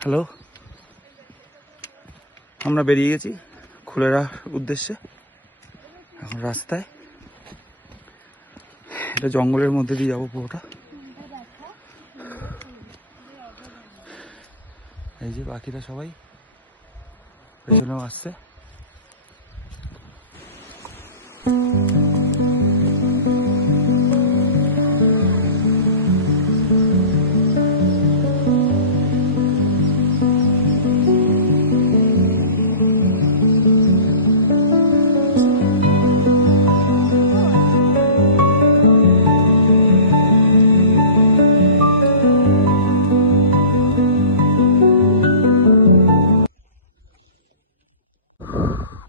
Hello, আমরা বেরিয়ে গেছি খুলেরা উদ্দেশ্যে। এখন রাস্তায়, এটা জঙ্গলের মধ্যে দিয়ে যাবো পুরোটা। এই যে বাকিরা সবাই পেছনেও আসছে।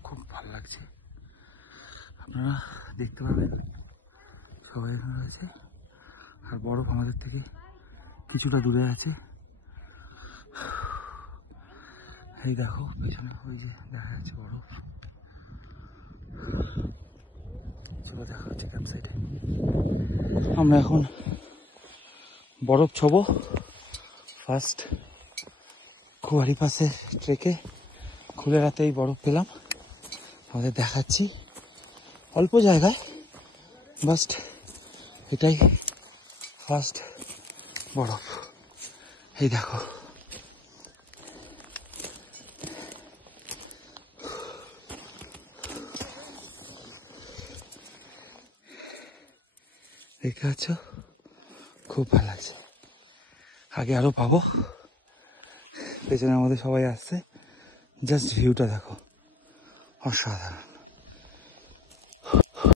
খুব ভালো লাগছে, আপনারা দেখতে পাবেন সবাই এখানে রয়েছে। আর বরফ আমাদের থেকে কিছুটা দূরে আছে। এই দেখো পেছনে ওই যে দেখা যাচ্ছে বরফ। চলো দেখা হচ্ছে ক্যাম্প সাইটে। আমরা এখন বরফ ছোবো ফার্স্ট কুয়ারি পাশে ট্রেকে। খুলে রাতেই বরফ পেলাম, আমাদের দেখাচ্ছি অল্প জায়গায়, বাস্ট এটাই ফার্স্ট বরফ। এই দেখো দেখতে পাচ্ছ, খুব ভালো লাগছে। আগে আরো পাবো, পেছনে আমাদের সবাই আসছে। জাস্ট ভিউটা দেখো, অসাধারণ।